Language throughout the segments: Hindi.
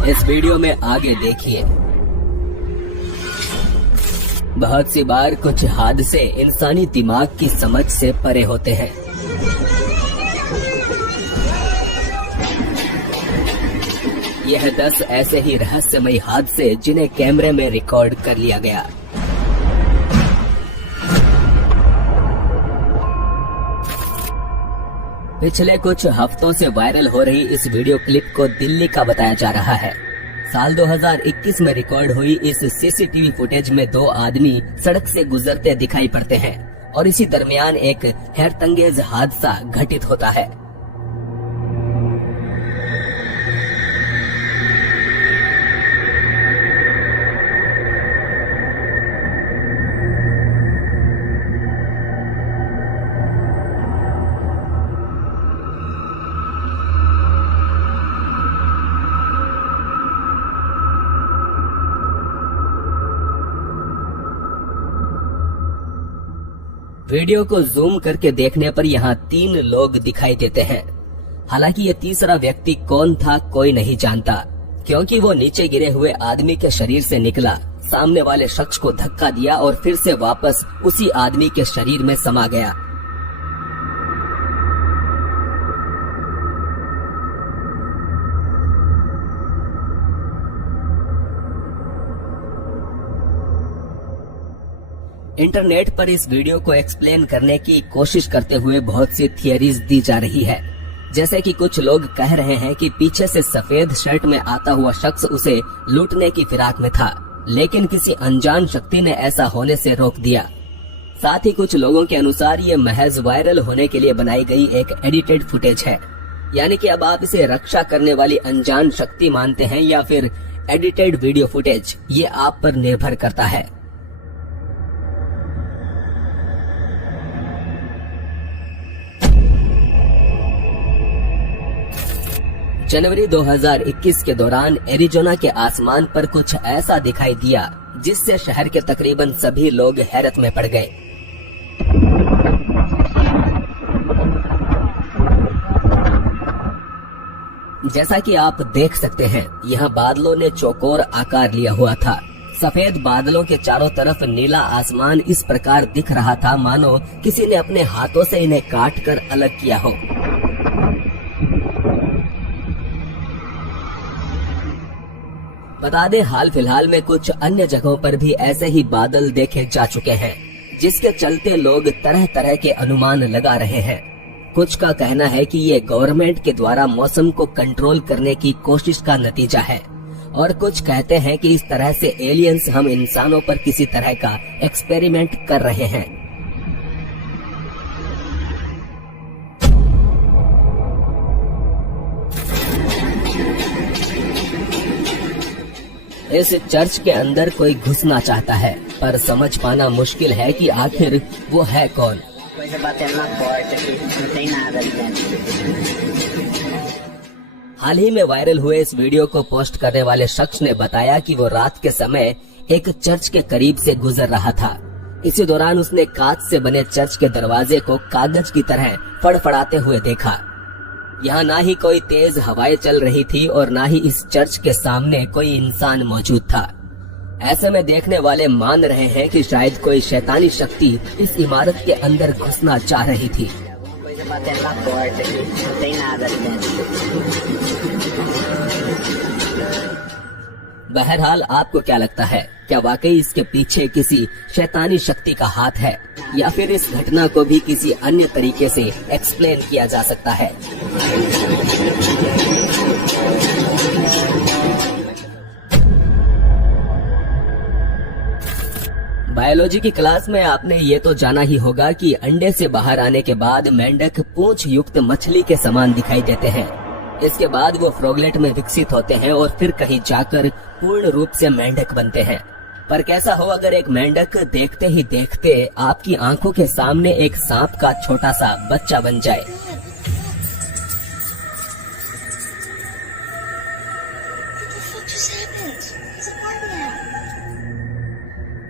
इस वीडियो में आगे देखिए। बहुत सी बार कुछ हादसे इंसानी दिमाग की समझ से परे होते हैं। यह 10 ऐसे ही रहस्यमयी हादसे जिन्हें कैमरे में रिकॉर्ड कर लिया गया। पिछले कुछ हफ्तों से वायरल हो रही इस वीडियो क्लिप को दिल्ली का बताया जा रहा है। साल 2021 में रिकॉर्ड हुई इस सीसीटीवी फुटेज में 2 आदमी सड़क से गुजरते दिखाई पड़ते हैं और इसी दरमियान एक हैरतअंगेज हादसा घटित होता है। वीडियो को जूम करके देखने पर यहाँ 3 लोग दिखाई देते हैं। हालांकि ये तीसरा व्यक्ति कौन था कोई नहीं जानता, क्योंकि वो नीचे गिरे हुए आदमी के शरीर से निकला, सामने वाले शख्स को धक्का दिया और फिर से वापस उसी आदमी के शरीर में समा गया। इंटरनेट पर इस वीडियो को एक्सप्लेन करने की कोशिश करते हुए बहुत सी थियरीज दी जा रही है। जैसे कि कुछ लोग कह रहे हैं कि पीछे से सफेद शर्ट में आता हुआ शख्स उसे लूटने की फिराक में था, लेकिन किसी अनजान शक्ति ने ऐसा होने से रोक दिया। साथ ही कुछ लोगों के अनुसार ये महज वायरल होने के लिए बनाई गई एक एडिटेड फुटेज है। यानी कि अब आप इसे रक्षा करने वाली अनजान शक्ति मानते हैं या फिर एडिटेड वीडियो फुटेज, ये आप पर निर्भर करता है। जनवरी 2021 के दौरान एरिजोना के आसमान पर कुछ ऐसा दिखाई दिया जिससे शहर के तकरीबन सभी लोग हैरत में पड़ गए। जैसा कि आप देख सकते हैं, यह बादलों ने चौकोर आकार लिया हुआ था। सफेद बादलों के चारों तरफ नीला आसमान इस प्रकार दिख रहा था मानो किसी ने अपने हाथों से इन्हें काट कर अलग किया हो। बता दें, हाल फिलहाल में कुछ अन्य जगहों पर भी ऐसे ही बादल देखे जा चुके हैं, जिसके चलते लोग तरह तरह के अनुमान लगा रहे हैं। कुछ का कहना है कि ये गवर्नमेंट के द्वारा मौसम को कंट्रोल करने की कोशिश का नतीजा है, और कुछ कहते हैं कि इस तरह से एलियंस हम इंसानों पर किसी तरह का एक्सपेरिमेंट कर रहे हैं। इस चर्च के अंदर कोई घुसना चाहता है, पर समझ पाना मुश्किल है कि आखिर वो है कौन। हाल ही में वायरल हुए इस वीडियो को पोस्ट करने वाले शख्स ने बताया कि वो रात के समय एक चर्च के करीब से गुजर रहा था। इसी दौरान उसने कांच से बने चर्च के दरवाजे को कागज की तरह फड़फड़ाते हुए देखा। यहाँ ना ही कोई तेज हवाएं चल रही थी और ना ही इस चर्च के सामने कोई इंसान मौजूद था। ऐसे में देखने वाले मान रहे हैं कि शायद कोई शैतानी शक्ति इस इमारत के अंदर घुसना चाह रही थी। बहरहाल, आपको क्या लगता है? क्या वाकई इसके पीछे किसी शैतानी शक्ति का हाथ है, या फिर इस घटना को भी किसी अन्य तरीके से एक्सप्लेन किया जा सकता है? बायोलॉजी की क्लास में आपने ये तो जाना ही होगा कि अंडे से बाहर आने के बाद मेंढक पूंछ युक्त मछली के समान दिखाई देते हैं। इसके बाद वो फ्रॉगलेट में विकसित होते हैं और फिर कहीं जाकर पूर्ण रूप से मेंढक बनते हैं। पर कैसा हो अगर एक मेंढक देखते ही देखते आपकी आंखों के सामने एक सांप का छोटा सा बच्चा बन जाए?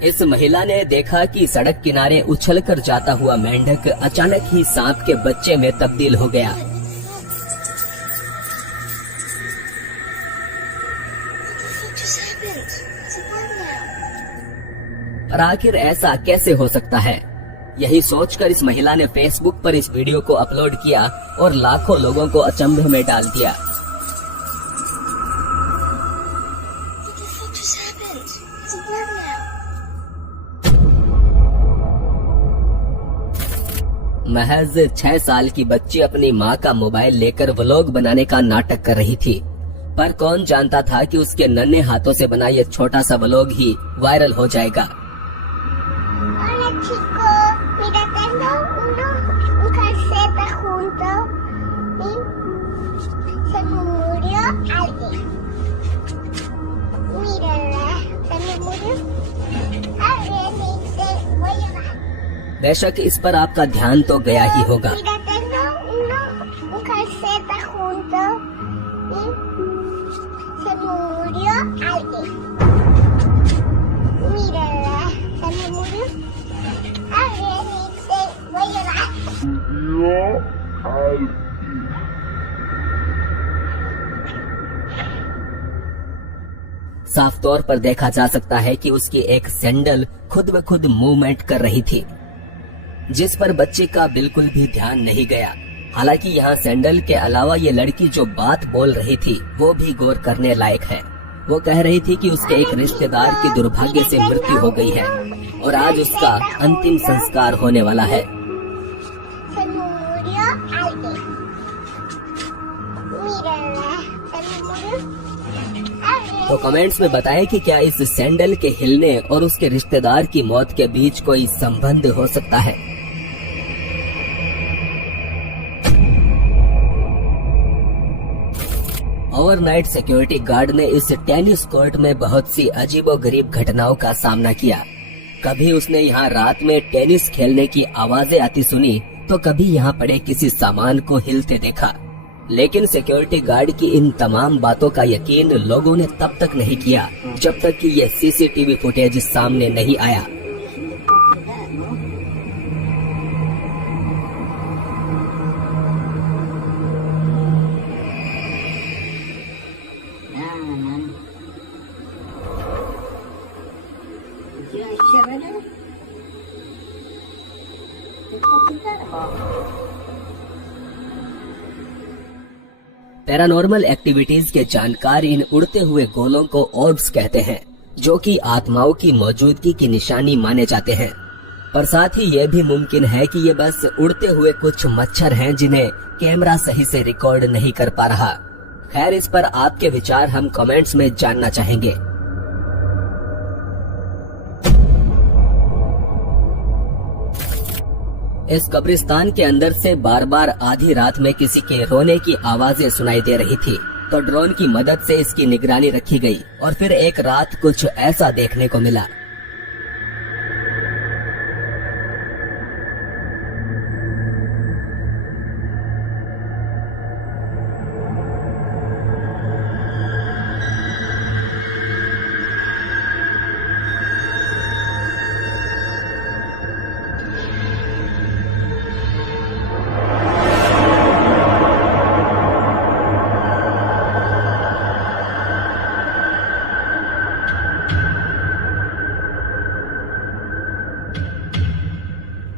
इस महिला ने देखा कि सड़क किनारे उछलकर जाता हुआ मेंढक अचानक ही सांप के बच्चे में तब्दील हो गया। पर आखिर ऐसा कैसे हो सकता है? यही सोचकर इस महिला ने फेसबुक पर इस वीडियो को अपलोड किया और लाखों लोगों को अचंभे में डाल दिया। महज 6 साल की बच्ची अपनी माँ का मोबाइल लेकर व्लॉग बनाने का नाटक कर रही थी, पर कौन जानता था कि उसके नन्हे हाथों से बना ये छोटा सा व्लॉग ही वायरल हो जाएगा। बेशक इस पर आपका ध्यान तो गया ही होगा। साफ तौर पर देखा जा सकता है कि उसकी एक सैंडल खुद ब खुद मूवमेंट कर रही थी, जिस पर बच्चे का बिल्कुल भी ध्यान नहीं गया। हालांकि यहाँ सैंडल के अलावा ये लड़की जो बात बोल रही थी वो भी गौर करने लायक है। वो कह रही थी कि उसके एक रिश्तेदार की दुर्भाग्य से मृत्यु हो गई है और आज उसका अंतिम संस्कार होने वाला है। तो कमेंट्स में बताएं कि क्या इस सैंडल के हिलने और उसके रिश्तेदार की मौत के बीच कोई संबंध हो सकता है। ओवरनाइट सिक्योरिटी गार्ड ने इस टेनिस कोर्ट में बहुत सी अजीबोगरीब घटनाओं का सामना किया। कभी उसने यहाँ रात में टेनिस खेलने की आवाजें आती सुनी, तो कभी यहाँ पड़े किसी सामान को हिलते देखा। लेकिन सिक्योरिटी गार्ड की इन तमाम बातों का यकीन लोगों ने तब तक नहीं किया जब तक कि ये सीसीटीवी फुटेज सामने नहीं आया। पैरानॉर्मल एक्टिविटीज के जानकार इन उड़ते हुए गोलों को ऑर्ब्स कहते हैं, जो कि आत्माओं की मौजूदगी की निशानी माने जाते हैं। पर साथ ही ये भी मुमकिन है कि ये बस उड़ते हुए कुछ मच्छर हैं जिन्हें कैमरा सही से रिकॉर्ड नहीं कर पा रहा। खैर, इस पर आपके विचार हम कमेंट्स में जानना चाहेंगे। इस कब्रिस्तान के अंदर से बार बार आधी रात में किसी के रोने की आवाजें सुनाई दे रही थी, तो ड्रोन की मदद से इसकी निगरानी रखी गई और फिर एक रात कुछ ऐसा देखने को मिला।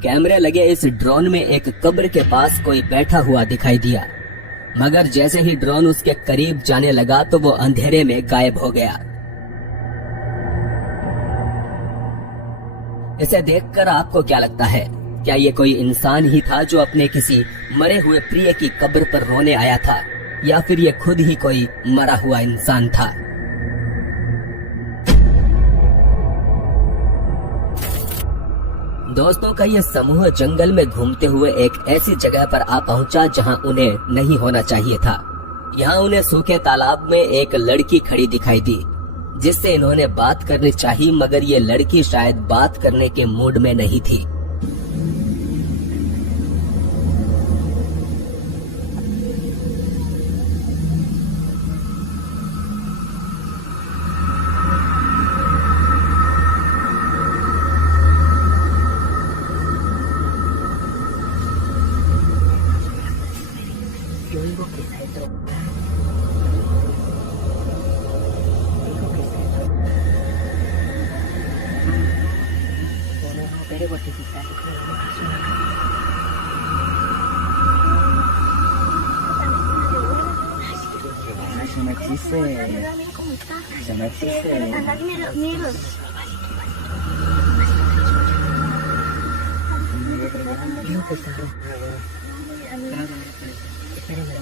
कैमरे लगे इस ड्रोन में एक कब्र के पास कोई बैठा हुआ दिखाई दिया, मगर जैसे ही ड्रोन उसके करीब जाने लगा तो वो अंधेरे में गायब हो गया। इसे देखकर आपको क्या लगता है? क्या ये कोई इंसान ही था जो अपने किसी मरे हुए प्रिय की कब्र पर रोने आया था, या फिर ये खुद ही कोई मरा हुआ इंसान था? दोस्तों का ये समूह जंगल में घूमते हुए एक ऐसी जगह पर आ पहुंचा जहां उन्हें नहीं होना चाहिए था। यहाँ उन्हें सूखे तालाब में एक लड़की खड़ी दिखाई दी, जिससे इन्होंने बात करनी चाहिए, मगर ये लड़की शायद बात करने के मूड में नहीं थी।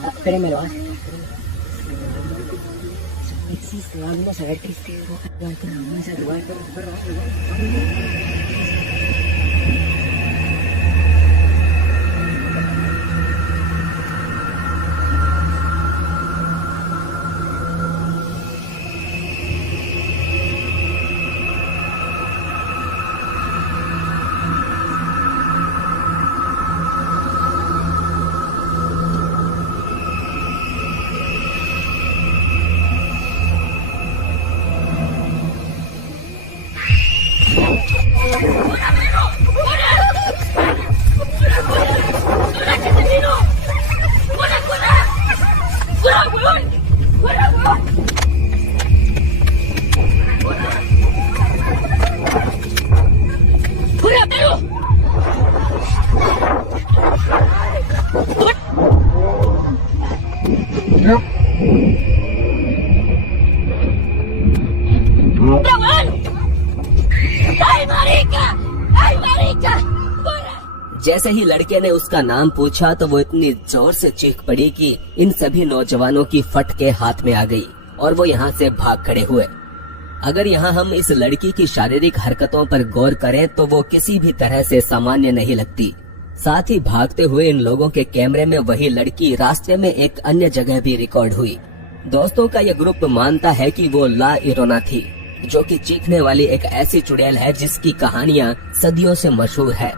Espérenme, lo hace. Existe, vamos a ver qué es. जैसे ही लड़के ने उसका नाम पूछा तो वो इतनी जोर से चीख पड़ी कि इन सभी नौजवानों की फट के हाथ में आ गई और वो यहाँ से भाग खड़े हुए। अगर यहाँ हम इस लड़की की शारीरिक हरकतों पर गौर करें तो वो किसी भी तरह से सामान्य नहीं लगती। साथ ही भागते हुए इन लोगों के कैमरे में वही लड़की रास्ते में एक अन्य जगह भी रिकॉर्ड हुई। दोस्तों का यह ग्रुप मानता है कि वो ला इरोना थी, जो कि चीखने वाली एक ऐसी चुड़ैल है जिसकी कहानियां सदियों से मशहूर है।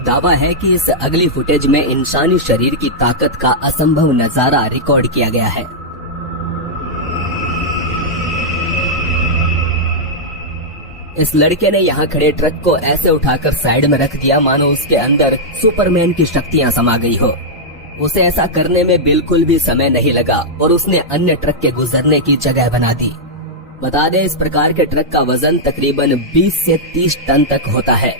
दावा है कि इस अगली फुटेज में इंसानी शरीर की ताकत का असंभव नजारा रिकॉर्ड किया गया है। इस लड़के ने यहाँ खड़े ट्रक को ऐसे उठाकर साइड में रख दिया मानो उसके अंदर सुपरमैन की शक्तियां समा गई हो। उसे ऐसा करने में बिल्कुल भी समय नहीं लगा और उसने अन्य ट्रक के गुजरने की जगह बना दी। बता दें, इस प्रकार के ट्रक का वजन तकरीबन 20 से 30 टन तक होता है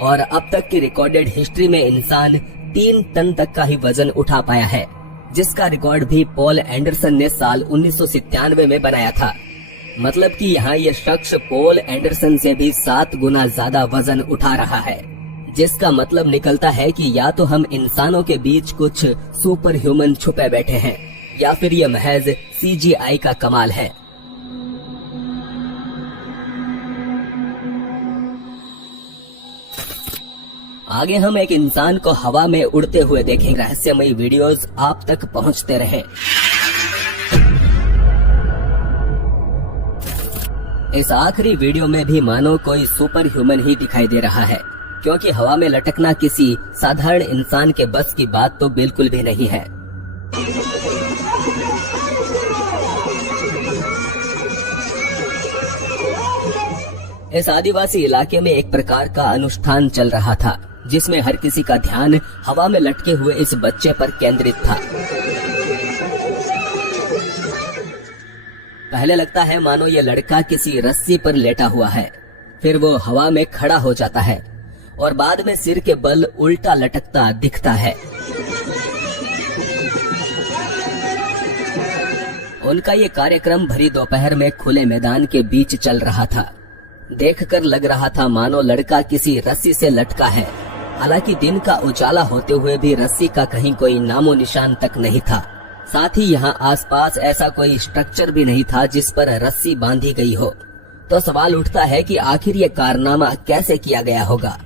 और अब तक की रिकॉर्डेड हिस्ट्री में इंसान 3 टन तक का ही वजन उठा पाया है, जिसका रिकॉर्ड भी पॉल एंडरसन ने साल 1997 में बनाया था। मतलब कि यहाँ ये शख्स पॉल एंडरसन से भी 7 गुना ज्यादा वजन उठा रहा है, जिसका मतलब निकलता है कि या तो हम इंसानों के बीच कुछ सुपर ह्यूमन छुपे बैठे हैं या फिर ये महज CGI का कमाल है। आगे हम एक इंसान को हवा में उड़ते हुए देखेंगे। रहस्यमयी वीडियोस आप तक पहुंचते रहे। इस आखिरी वीडियो में भी मानो कोई सुपर ह्यूमन ही दिखाई दे रहा है, क्योंकि हवा में लटकना किसी साधारण इंसान के बस की बात तो बिल्कुल भी नहीं है। इस आदिवासी इलाके में एक प्रकार का अनुष्ठान चल रहा था, जिसमें हर किसी का ध्यान हवा में लटके हुए इस बच्चे पर केंद्रित था। पहले लगता है मानो ये लड़का किसी रस्सी पर लेटा हुआ है, फिर वो हवा में खड़ा हो जाता है और बाद में सिर के बल उल्टा लटकता दिखता है। उनका ये कार्यक्रम भरी दोपहर में खुले मैदान के बीच चल रहा था। देखकर लग रहा था मानो लड़का किसी रस्सी से लटका है। हालांकि दिन का उजाला होते हुए भी रस्सी का कहीं कोई नामो निशान तक नहीं था। साथ ही यहाँ आसपास ऐसा कोई स्ट्रक्चर भी नहीं था जिस पर रस्सी बांधी गई हो। तो सवाल उठता है कि आखिर ये कारनामा कैसे किया गया होगा।